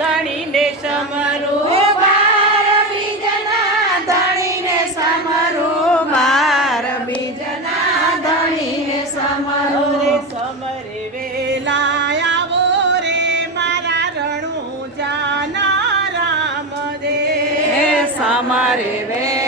ધણીને સમરો બાર બીજના ધણીને સમરો બાર બીજના ધણીને સમરો. સમરે વેલા આવો રે મારા રણુ જાના રામ દે સમરે વેલા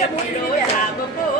Kaya mo inuwi, po.